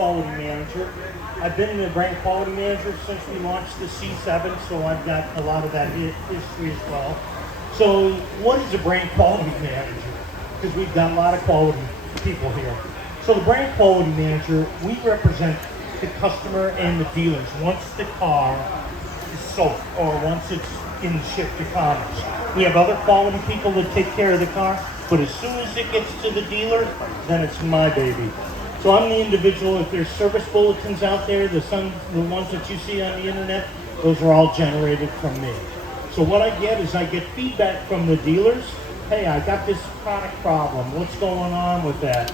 quality manager. I've been the brand quality manager since we launched the C7, so I've got a lot of that history as well. So what is a brand quality manager? Because we've got a lot of quality people here. So the brand quality manager, we represent the customer and the dealers once the car is sold or once it's in the ship to commerce. We have other quality people that take care of the car, but as soon as it gets to the dealer, then it's my baby. So I'm the individual. If there's service bulletins out there, the ones that you see on the internet, those are all generated from me. So what I get is I get feedback from the dealers. Hey, I got this product problem. What's going on with that?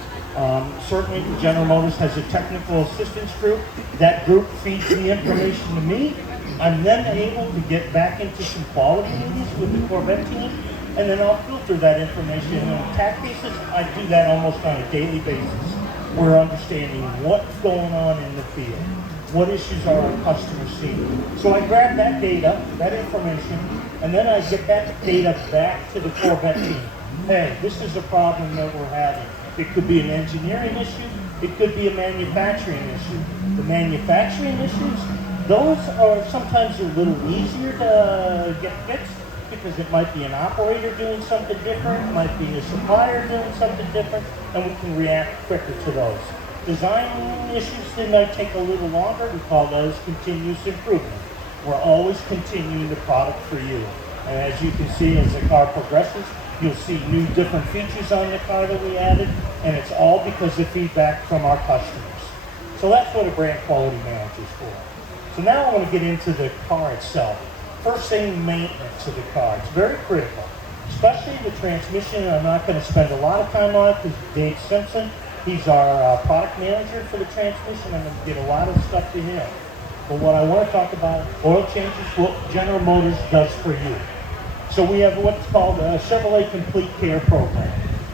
Certainly General Motors has a technical assistance group. That group feeds the information to me. I'm then able to get back into some quality meetings with the Corvette team, and then I'll filter that information. And in TAC cases, I do that almost on a daily basis. We're understanding what's going on in the field. What issues are our customers seeing? So I grab that data, that information, and then I get that data back to the Corvette team. Hey, this is a problem that we're having. It could be an engineering issue. It could be a manufacturing issue. The manufacturing issues, those are sometimes a little easier to get fixed because it might be an operator doing something different, it might be a supplier doing something different, and we can react quicker to those. Design issues that might take a little longer, we call those continuous improvement. We're always continuing the product for you. And as you can see, as the car progresses, you'll see new different features on the car that we added, and it's all because of feedback from our customers. So that's what a brand quality manager is for. So now I want to get into the car itself. First thing, maintenance of the car. It's very critical, especially the transmission. I'm not going to spend a lot of time on it because Dave Simpson, he's our product manager for the transmission. I'm going to get a lot of stuff to him. But what I want to talk about, oil changes, what General Motors does for you. So we have what's called a Chevrolet Complete Care Program.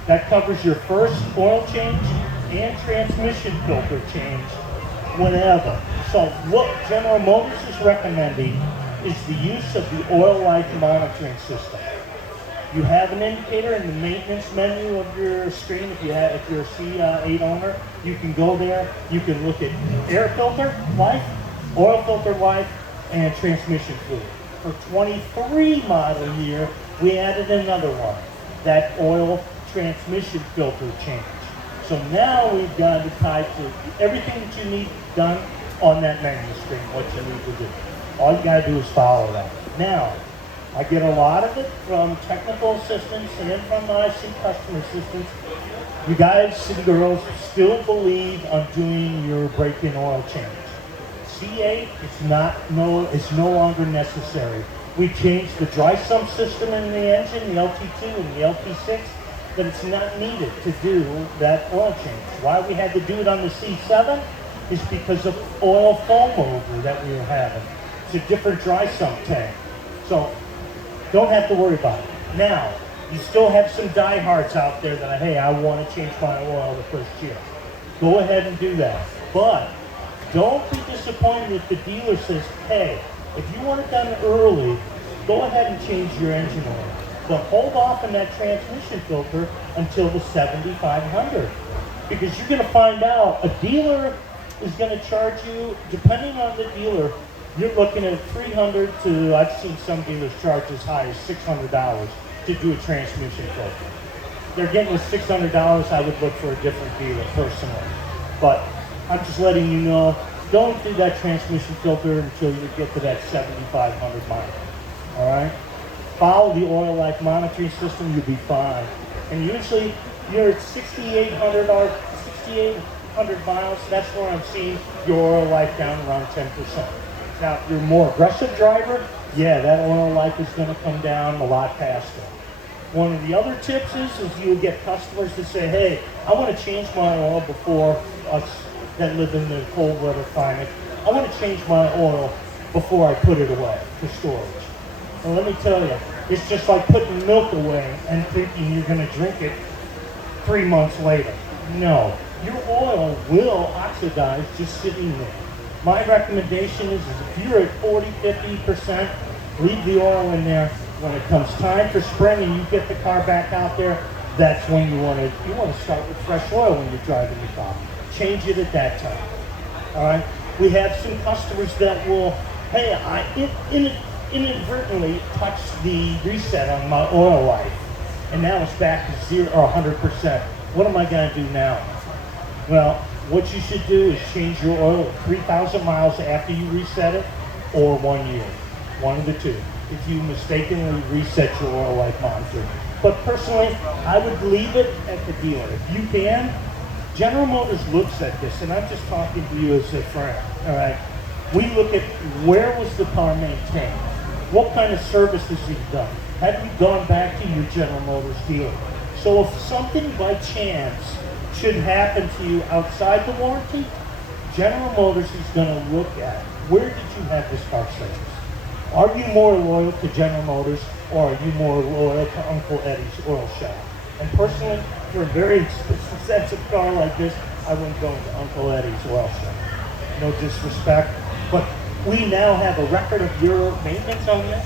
That covers your first oil change and transmission filter change, whatever. So what General Motors is recommending is the use of the oil life monitoring system. You have an indicator in the maintenance menu of your screen. If you're a C8 owner, you can go there. You can look at air filter life, oil filter life, and transmission fluid. For 23 model year, we added another one, that oil transmission filter change. So now we've got it tied to everything that you need done on that menu screen, what you need to do. All you gotta do is follow that. Now, I get a lot of it from technical assistance and from IC customer assistance. You guys and girls still believe on doing your break-in oil change. C8 is no longer necessary. We changed the dry sump system in the engine, the LT2 and the LT6, that it's not needed to do that oil change. Why we had to do it on the C7 is because of oil foam over that we were having. It's a different dry sump tank. So don't have to worry about it. Now, you still have some diehards out there that, hey, I want to change my oil the first year. Go ahead and do that. But don't be disappointed if the dealer says, hey, if you want it done early, go ahead and change your engine oil. But hold off on that transmission filter until the 7,500. Because you're going to find out a dealer is going to charge you, depending on the dealer, you're looking at $300 to, I've seen some dealers charge as high as $600 to do a transmission filter. They're getting us $600, I would look for a different dealer personally. But I'm just letting you know, don't do that transmission filter until you get to that 7,500 miles. All right? Follow the oil life monitoring system, you'll be fine. And usually you're at 6,800 miles. That's where I'm seeing your oil life down around 10%. Now, if you're a more aggressive driver, yeah, that oil life is going to come down a lot faster. One of the other tips is you'll get customers to say, hey, I want to change my oil before us that live in the cold weather climate. I want to change my oil before I put it away for storage. And let me tell you, it's just like putting milk away and thinking you're going to drink it 3 months later. No, your oil will oxidize just sitting there. My recommendation is if you're at 40, 50%, leave the oil in there. When it comes time for spring and you get the car back out there, that's when you want to start with fresh oil when you're driving the car. Change it at that time. All right. We have some customers that will, hey, I inadvertently touched the reset on my oil life, and now it's back to 0 or 100%. What am I going to do now? Well, what you should do is change your oil 3,000 miles after you reset it, or 1 year. One of the two. If you mistakenly reset your oil life monitor. But personally, I would leave it at the dealer. If you can, General Motors looks at this, and I'm just talking to you as a friend, all right? We look at where was the car maintained? What kind of services you've done? Have you gone back to your General Motors dealer? So if something by chance should happen to you outside the warranty, General Motors is going to look at where did you have this car serviced? Are you more loyal to General Motors, or are you more loyal to Uncle Eddie's oil shop? And personally, for a very expensive car like this, I wouldn't go into Uncle Eddie's oil shop. No disrespect, but we now have a record of your maintenance on this,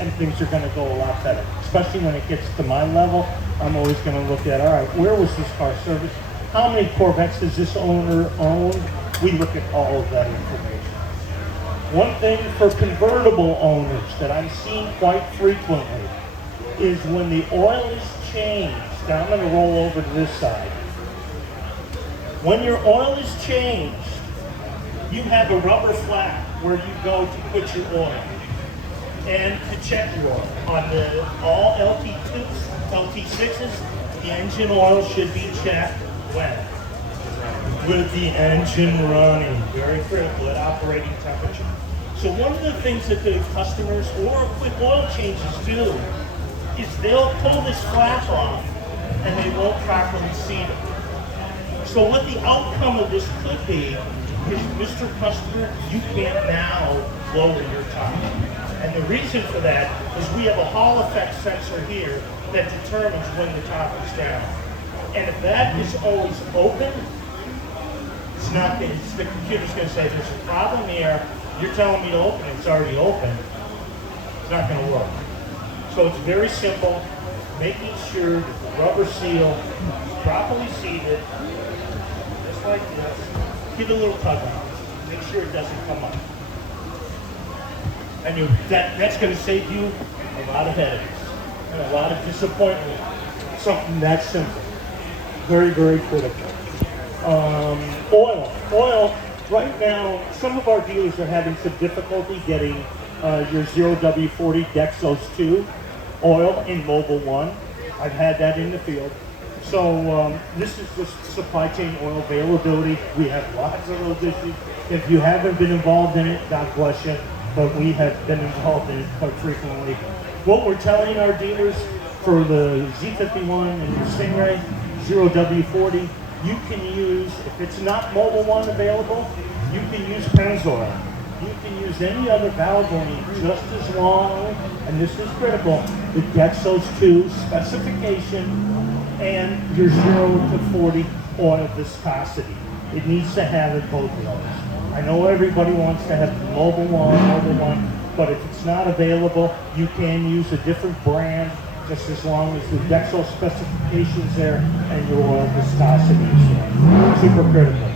and things are going to go a lot better. Especially when it gets to my level, I'm always going to look at, all right, where was this car serviced? How many Corvettes does this owner own? We look at all of that information. One thing for convertible owners that I'm seeing quite frequently is when the oil is changed. Now I'm going to roll over to this side. When your oil is changed, you have a rubber flap where you go to put your oil and to check your oil. On the all LT2s, LT6s, the engine oil should be checked when? With the engine running. Very critical at operating temperature. So one of the things that the customers or quick oil changes do is they'll pull this flap off and they won't properly seat it. So what the outcome of this could be is, Mr. Customer, you can't now lower your top. And the reason for that is we have a Hall effect sensor here that determines when the top is down. And if that is always open, it's not going to, the computer's going to say there's a problem here. You're telling me to open it, it's already open. It's not going to work. So it's very simple, making sure that the rubber seal is properly seated, just like this. Give it a little tug on it. Make sure it doesn't come up. And that's going to save you a lot of headaches and a lot of disappointment. Something that simple. Very, very critical. Oil. Right now, some of our dealers are having some difficulty getting your 0W40 Dexos 2 oil in Mobile 1. I've had that in the field. So this is just supply chain oil availability. We have lots of those issues. If you haven't been involved in it, God bless you, but we have been involved in it quite frequently. What we're telling our dealers for the Z51 and the Stingray 0W40, you can use, if it's not Mobile 1 available, you can use Pennzoil. You can use any other Valvoline just as long, and this is critical, the Dexos 2 specification and your 0 to 40 oil viscosity. It needs to have it both of those. I know everybody wants to have Mobile 1, but if it's not available, you can use a different brand just as long as the Dexos specifications there and your oil viscosity is there. Super critical.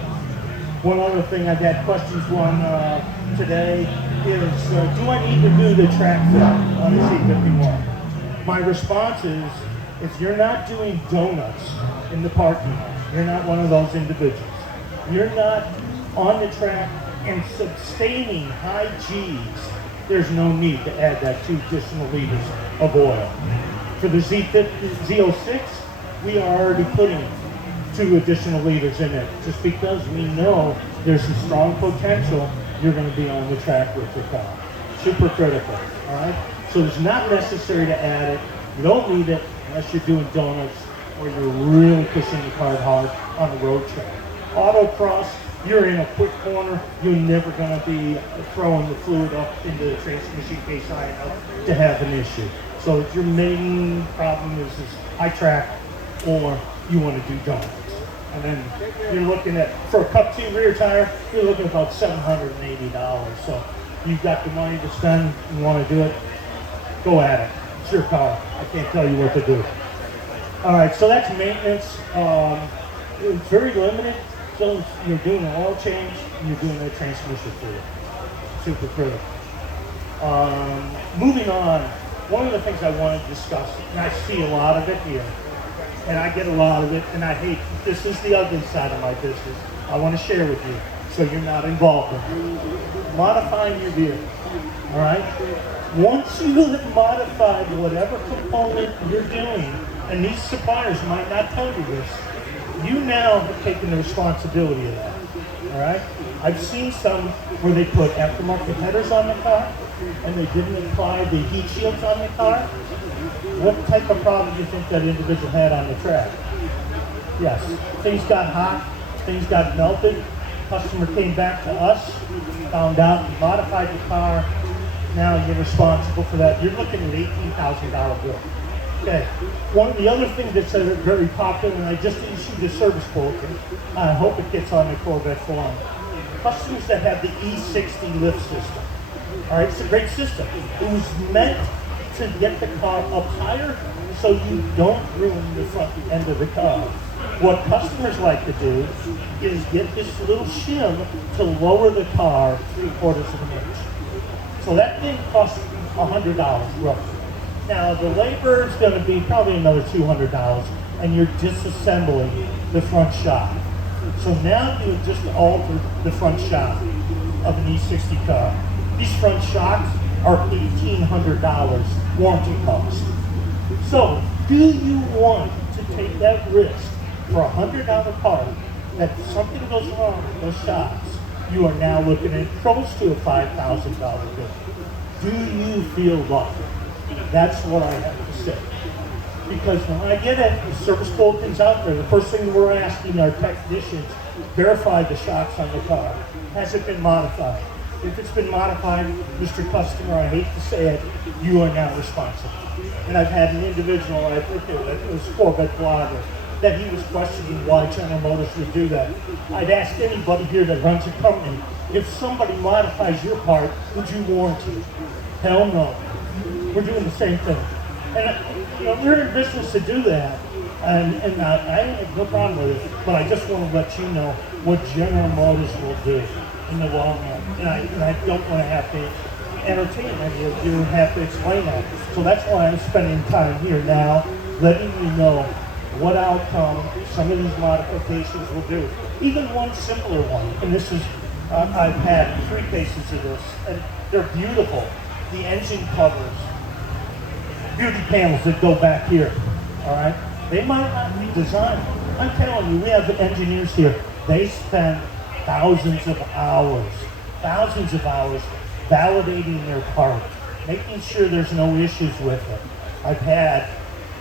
One other thing I've had questions on today is, do I need to do the track fill on the C51? My response is, if you're not doing donuts in the parking lot, you're not one of those individuals. You're not on the track and sustaining high G's, there's no need to add that 2 additional liters of oil. For the Z06, we are already putting 2 additional liters in it, just because we know there's a strong potential you're going to be on the track with your car. Super critical, all right? So it's not necessary to add it. You don't need it unless you're doing donuts or you're really pushing the car hard on a road track. Autocross, you're in a quick corner, you're never going to be throwing the fluid up into the transmission case high enough to have an issue. So if your main problem is high track, or you want to do donuts. And then you're looking at, for a Cup 2 rear tire, you're looking at about $780. So you've got the money to spend, you want to do it, go at it. It's your car. I can't tell you what to do. All right, so that's maintenance. It's very limited. So you're doing an oil change, and you're doing a transmission fluid. Super critical. Moving on, one of the things I want to discuss, and I see a lot of it here, and I get a lot of it, and I hate, this is the ugly side of my business. I want to share with you, so you're not involved in it. Modifying your vehicle, all right? Once you have modified whatever component you're doing, and these suppliers might not tell you this, you now have taken the responsibility of that, all right? I've seen some where they put aftermarket headers on the car, and they didn't apply the heat shields on the car. What type of problem do you think that individual had on the track? Yes, things got hot, things got melted, customer came back to us, found out, modified the car, now you're responsible for that. You're looking at $18,000 bill. Okay, one of the other things that's very popular, and I just issued a service bulletin, I hope it gets on the Corvette forum. Customers that have the E60 lift system. All right, it's a great system. It was meant to get the car up higher so you don't ruin the front end of the car. What customers like to do is get this little shim to lower the car 3/4 of an inch. So that thing costs $100 roughly. Now the labor is going to be probably another $200, and you're disassembling the front shock. So now you just altered the front shock of an E60 car. These front shocks are $1,800 warranty cost. So do you want to take that risk for a $100 part that if something goes wrong with those shocks, you are now looking at close to a $5,000 bill. Do you feel lucky? That's what I have to say. Because when I get it, the service bulletins out there, the first thing we're asking our technicians, verify the shocks on the car. Has it been modified? If it's been modified, Mr. Customer, I hate to say it, you are now responsible. And I've had an individual, I think it was a Corvette blogger, that he was questioning why General Motors would do that. I'd ask anybody here that runs a company, if somebody modifies your part, would you warranty it? Hell no. We're doing the same thing. And we're in business to do that, and I have no problem with it, but I just want to let you know what General Motors will do in the long run. And I don't want to have to entertain any of you and have to explain that. So that's why I'm spending time here now, letting you know what outcome some of these modifications will do. Even one simpler one, and this is, I've had 3 cases of this, and they're beautiful. The engine covers, beauty panels that go back here, all right? They might not be designed. I'm telling you, we have engineers here. They spend thousands of hours validating their part, making sure there's no issues with it. I've had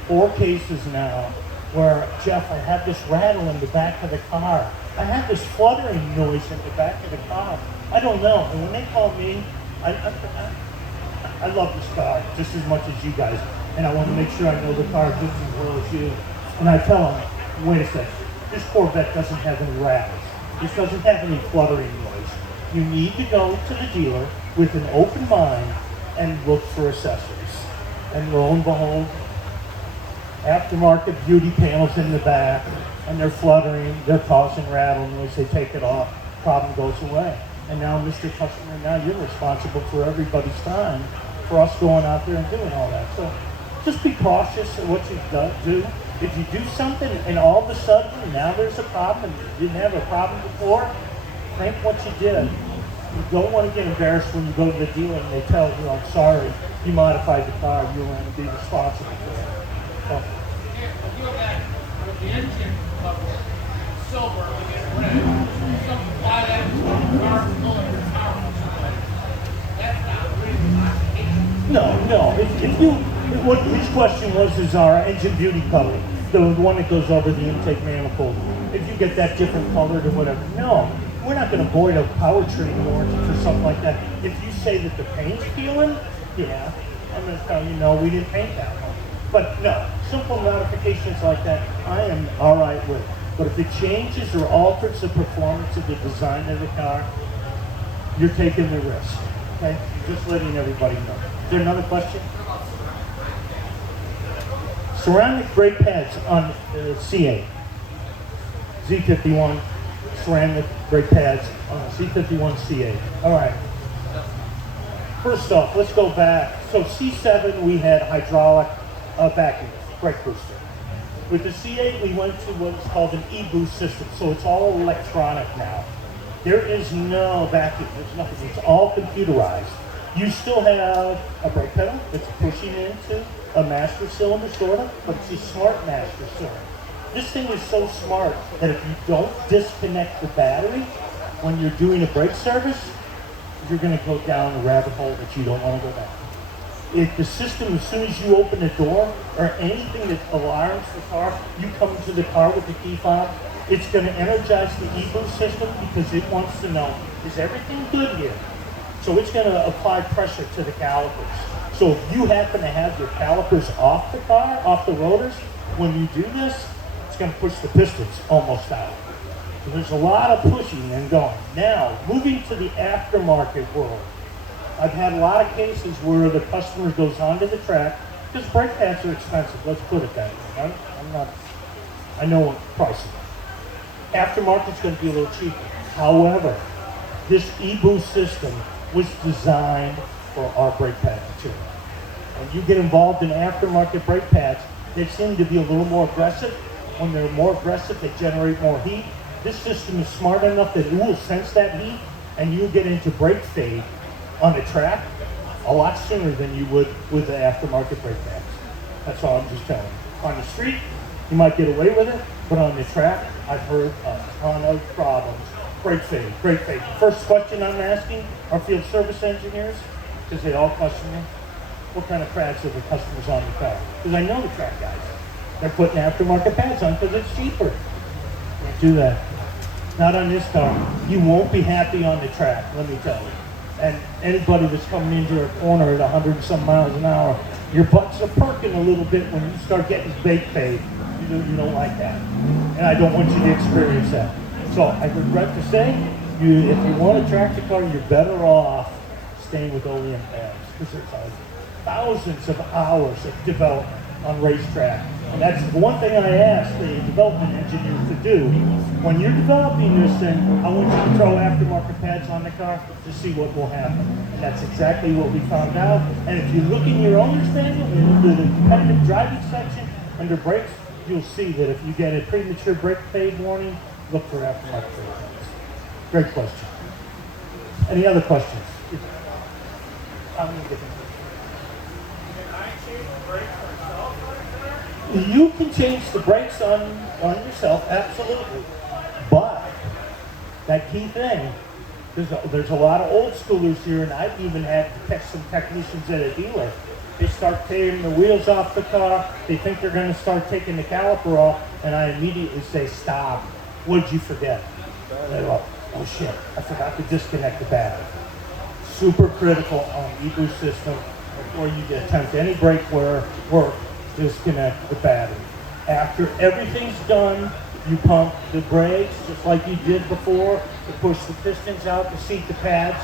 4 cases now where, Jeff, I have this rattle in the back of the car. I have this fluttering noise in the back of the car. I don't know. And when they call me, I love this car just as much as you guys, and I want to make sure I know the car just as well as you. And I tell them, wait a second, this Corvette doesn't have any rattles. This doesn't have any fluttering noise. You need to go to the dealer with an open mind and look for accessories. And lo and behold, aftermarket beauty panels in the back, and they're fluttering, they're causing rattle noise, they take it off, problem goes away. And now, Mr. Customer, now you're responsible for everybody's time for us going out there and doing all that. So just be cautious of what you do. If you do something and all of a sudden now there's a problem and you didn't have a problem before, think what you did. You don't want to get embarrassed when you go to the dealer and they tell you, I'm sorry, you modified the car, you're going to be responsible for it. So, You go back with the engine cover, silver, and red. Something fly that car going to power. That's not really modification. no. If you, what his question was is our engine beauty cover, the one that goes over the intake manifold. If you get that different colored or whatever, no. We're not going to void a powertrain warranty for something like that. If you say that the paint's peeling, yeah, I'm going to tell you, no, we didn't paint that one. But no, simple modifications like that, I am all right with. But if it changes or alters the performance of the design of the car, you're taking the risk. Okay? Just letting everybody know. Is there another question? Ceramic brake pads on C8, Z51, ceramic brake pads on a C51 C8. All right. First off, let's go back. So C7, we had hydraulic vacuum brake booster. With the C8, we went to what's called an e-boost system. So it's all electronic now. There is no vacuum. There's nothing. It's all computerized. You still have a brake pedal that's pushing into a master cylinder, sort of, but it's a smart master cylinder. This thing is so smart that if you don't disconnect the battery when you're doing a brake service, you're going to go down a rabbit hole that you don't want to go down. If the system, as soon as you open the door or anything that alarms the car, you come into the car with the key fob, it's going to energize the e-boost system because it wants to know, is everything good here? So it's going to apply pressure to the calipers. So if you happen to have your calipers off the car, off the rotors, when you do this, it's going to push the pistons almost out. So there's a lot of pushing and going. Now, moving to the aftermarket world, I've had a lot of cases where the customer goes onto the track, because brake pads are expensive, let's put it that way. I know what price is. Aftermarket's going to be a little cheaper. However, this e-boost system was designed for our brake pad material. When you get involved in aftermarket brake pads, they seem to be a little more aggressive. When they're more aggressive, they generate more heat. This system is smart enough that it will sense that heat, and you'll get into brake fade on the track a lot sooner than you would with the aftermarket brake pads. That's all I'm just telling you. On the street, you might get away with it, but on the track, I've heard a ton of problems. Brake fade, brake fade. First question I'm asking our field service engineers, because they all question me, what kind of pads are the customers on the car? Because I know the track guys. They're putting aftermarket pads on because it's cheaper. Can't do that. Not on this car. You won't be happy on the track, let me tell you. And anybody that's coming into a corner at 100 and some miles an hour, your butts are perking a little bit when you start getting brake fade. You don't like that. And I don't want you to experience that. So I regret to say, if you want a tractor car, you're better off staying with OEM pads. Because there's thousands of hours of development on racetrack. And that's one thing I ask the development engineers to do. When you're developing this thing, I want you to throw aftermarket pads on the car to see what will happen. And that's exactly what we found out. And if you look in your owner's manual, into the competitive driving section, under brakes, you'll see that if you get a premature brake fade warning, look for aftermarket pads. Great question. Any other questions? You can change the brakes on yourself, absolutely. But that key thing, there's a lot of old schoolers here, and I've even had to catch some technicians at a dealer. They start tearing the wheels off the car. They think they're going to start taking the caliper off, and I immediately say, stop. What'd you forget? They go, oh shit, I forgot to disconnect the battery. Super critical on e-boost system before you attempt any brake work. Disconnect the battery. After everything's done, you pump the brakes just like you did before to push the pistons out to seat the pads.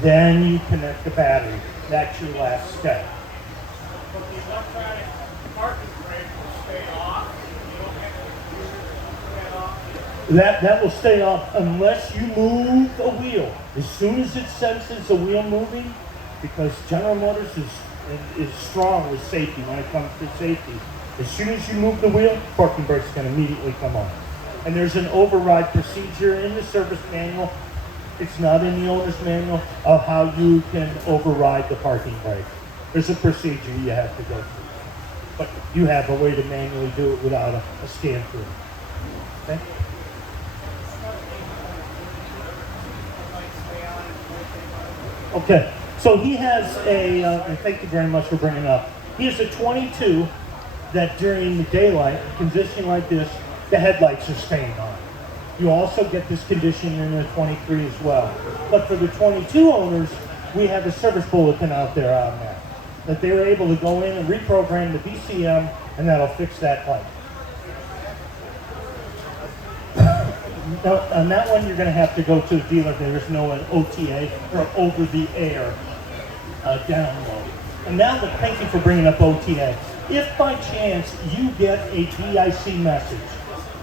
Then you connect the battery. That's your last step. But the electronic parking brake will stay off. You don't have to turn that off. That will stay off unless you move a wheel. As soon as it senses the wheel moving, because General Motors is strong with safety when it comes to safety. As soon as you move the wheel, parking brake's going to immediately come on. And there's an override procedure in the service manual. It's not in the owner's manual of how you can override the parking brake. There's a procedure you have to go through. But you have a way to manually do it without a scan through. Okay? Okay. So he has and thank you very much for bringing it up. He has a 22 that during the daylight, condition like this, the headlights are staying on. You also get this condition in the 23 as well. But for the 22 owners, we have a service bulletin out there on that they're able to go in and reprogram the BCM, and that'll fix that light. Now, on that one, you're going to have to go to the dealer. There's no OTA or over-the-air download. And now, thank you for bringing up OTA. If by chance you get a DIC message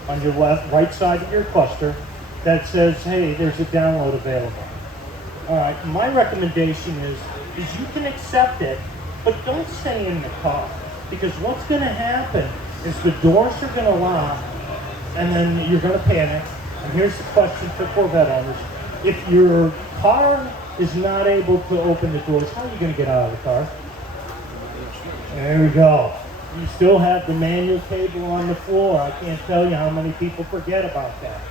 on your right side of your cluster that says, hey, there's a download available. All right, my recommendation is you can accept it, but don't stay in the car. Because what's going to happen is the doors are going to lock, and then you're going to panic. And here's the question for Corvette owners. If your car is not able to open the doors, how are you going to get out of the car? There we go. You still have the manual cable on the floor. I can't tell you how many people forget about that.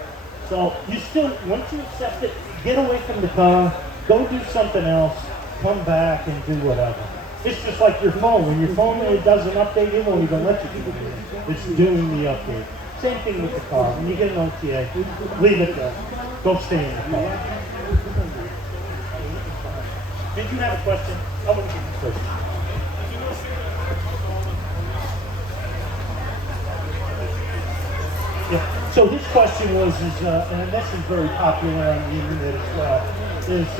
So you still, once you accept it, get away from the car, go do something else, come back and do whatever. It's just like your phone. When your phone does an update, it won't even let you do it. It's doing the update. Same thing with the car. When you get an OTA, leave it there. Don't stay in the car. Did you have a question? I want to get you first. Yeah. So his question was, and this is very popular on the internet as well, is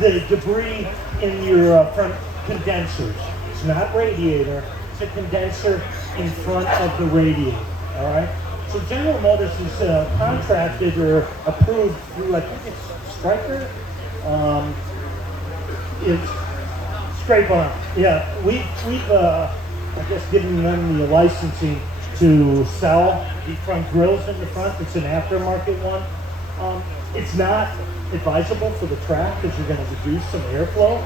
the debris in your front condensers. It's not radiator, it's a condenser in front of the radiator, all right? So General Motors is contracted or approved through, I think it's Stryker. It's Straight Barn. Yeah, we've I guess given them the licensing to sell the front grills in the front. It's an aftermarket one. It's not advisable for the track because you're going to reduce some airflow.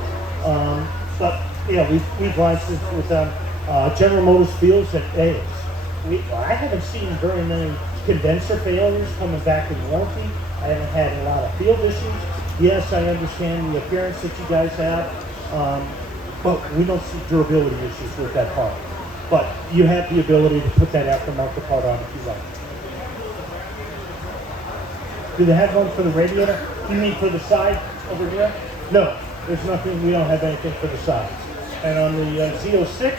But yeah, we've licensed with them. General Motors feels that I haven't seen very many condenser failures coming back in warranty. I haven't had a lot of field issues. Yes, I understand the appearance that you guys have, but we don't see durability issues with that part. But you have the ability to put that aftermarket part on if you like. Do they have one for the radiator? You mean for the side over here? No, there's nothing, we don't have anything for the sides. And on the Z06,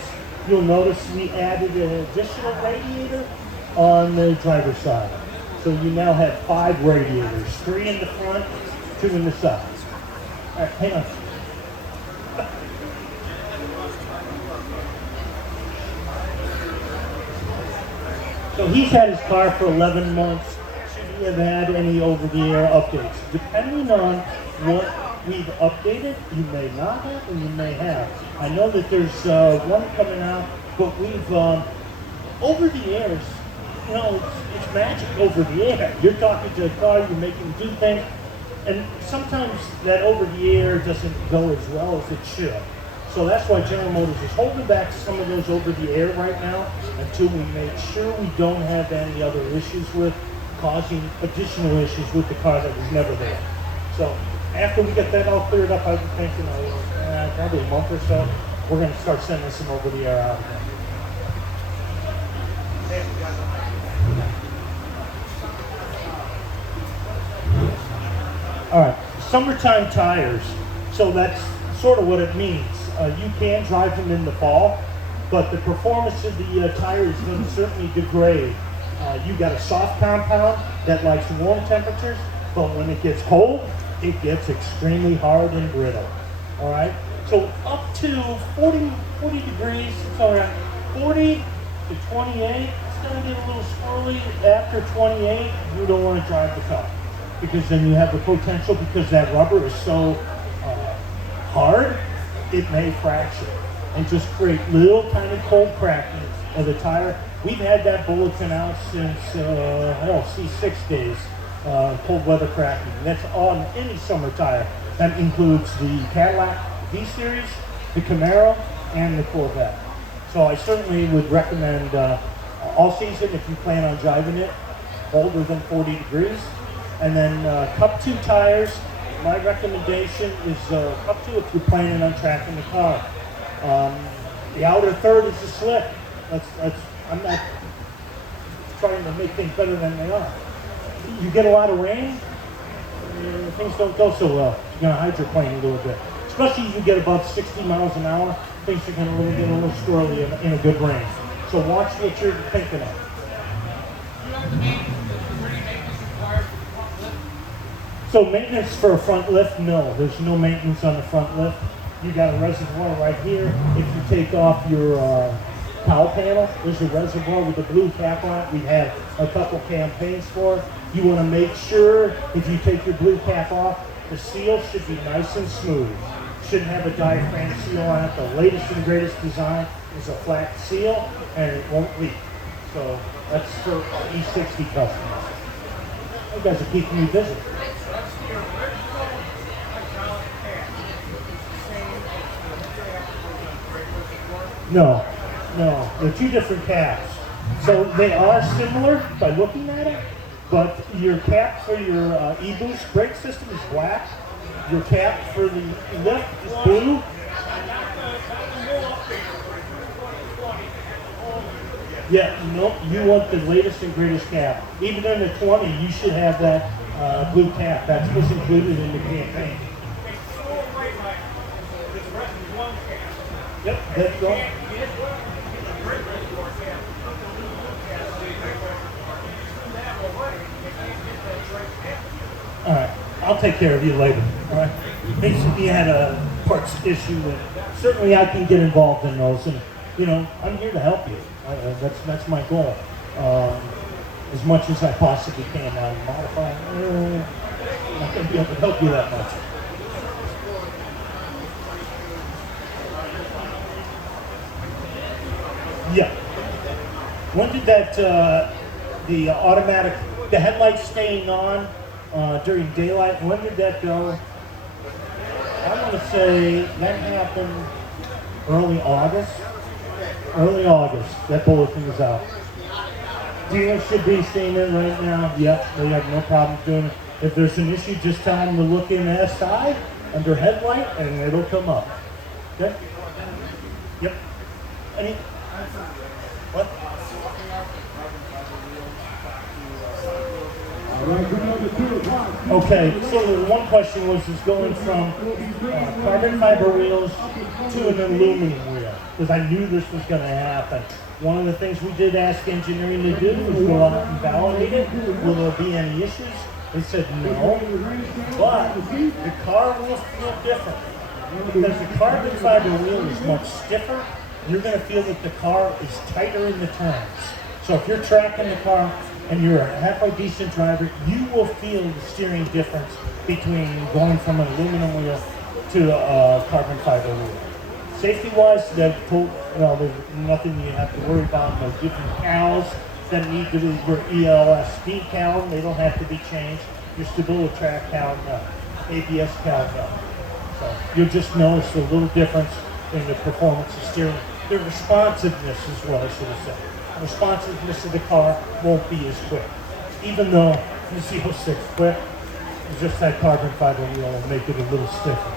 you'll notice we added an additional radiator on the driver's side. So you now have 5 radiators, 3 in the front, 2 in the sides. All right, hang on. So he's had his car for 11 months. Should he have had any over-the-air updates? Depending on what we've updated, you may not have and you may have. I know that there's one coming out, but we've, over-the-airs, you know, it's magic over the air. You're talking to a car, you're making do things, and sometimes that over-the-air doesn't go as well as it should. So that's why General Motors is holding back some of those over-the-air right now until we make sure we don't have any other issues with causing additional issues with the car that was never there. So after we get that all cleared up, I was thinking probably a month or so, we're going to start sending some over-the-air out again. All right, summertime tires. So that's sort of what it means. You can drive them in the fall, but the performance of the tire is going to certainly degrade. You got a soft compound that likes warm temperatures, but when it gets cold, it gets extremely hard and brittle. All right, so up to 40 degrees, it's all right. 40 to 28, it's going to get a little squirrely. After 28, you don't want to drive the car because then you have the potential, because that rubber is so hard, it may fracture and just create little tiny cold cracking of the tire. We've had that bulletin out since, C6 days, cold weather cracking. That's on any summer tire. That includes the Cadillac V-Series, the Camaro, and the Corvette. So I certainly would recommend all season, if you plan on driving it, colder than 40 degrees. And then Cup 2 tires, my recommendation is Cup 2 if you're planning on tracking the car. The outer third is the slick. I'm not trying to make things better than they are. You get a lot of rain, things don't go so well. You're going to hydroplane a little bit. Especially if you get above 60 miles an hour, things are going to get a little squirrely in a good rain. So watch what you're thinking of. So maintenance for a front lift, no. There's no maintenance on the front lift. You got a reservoir right here. If you take off your cowl panel, there's a reservoir with a blue cap on it. We've had a couple campaigns for it. You want to make sure if you take your blue cap off, the seal should be nice and smooth. Shouldn't have a diaphragm seal on it. The latest and greatest design is a flat seal, and it won't leak. So that's for E60 customers. You guys are keeping me busy. That's the original hydraulic cap. It's the same as the cap on regular before. No, they're two different caps. So they are similar by looking at it, but your cap for your e-boost brake system is black. Your cap for the lift is blue. Yeah, no, you want the latest and greatest cap. Even in the 20, you should have that blue cap. That's what's included in the campaign. Yep, that's right. All right, I'll take care of you later. All right. Basically, you had a parts issue, and certainly I can get involved in those. And you know, I'm here to help you. That's my goal. As much as I possibly can. Now, modify. I'm not going to be able to help you that much. Yeah. When did that the automatic the headlights staying on during daylight? When did that go? I want to say that happened early August. Early August, that bulletin is out. Dealers should be seeing it right now. Yep, they have no problem doing it. If there's an issue, just tell them to look in SI under headlight and it'll come up. Okay? Yep. Any? What? Okay, so the one question was going from carbon fiber wheels to an aluminum wheel, because I knew this was going to happen. One of the things we did ask engineering to do was go out and validate it. Will there be any issues? They said no, but the car will feel different. Because the carbon fiber wheel is much stiffer, you're going to feel that the car is tighter in the turns. So if you're tracking the car, and you're a halfway decent driver, you will feel the steering difference between going from an aluminum wheel to a carbon fiber wheel. Safety-wise, there's nothing you have to worry about. There's different cowls that need to be your ELS speed cowl. They don't have to be changed. Your stability track cowl, no. ABS cowl, no. So you'll just notice a little difference in the performance of steering. The responsiveness is what I should have said. Responsiveness of the car won't be as quick. Even though the Z06 quick, it's just that carbon fiber wheel will make it a little stiffer.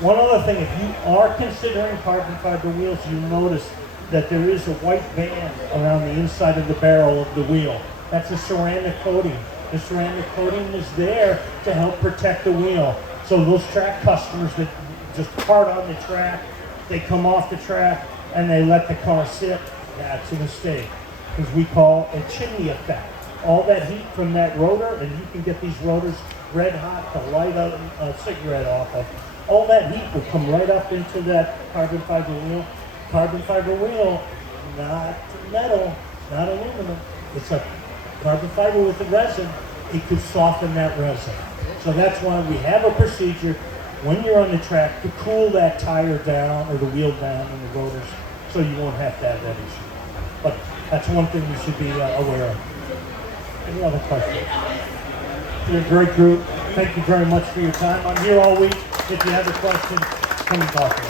One other thing, if you are considering carbon fiber wheels, you notice that there is a white band around the inside of the barrel of the wheel. That's a ceramic coating. The ceramic coating is there to help protect the wheel. So those track customers that just part on the track, they come off the track and they let the car sit, that's a mistake, because we call a chimney effect. All that heat from that rotor, and you can get these rotors red hot to light a cigarette off of. All that heat will come right up into that carbon fiber wheel. Carbon fiber wheel, not metal, not aluminum. It's a carbon fiber with the resin. It could soften that resin. So that's why we have a procedure when you're on the track to cool that tire down or the wheel down and the rotors, so you won't have to have that issue. But that's one thing you should be aware of. Any other questions? You're a great group. Thank you very much for your time. I'm here all week. If you have a question, come and talk to me.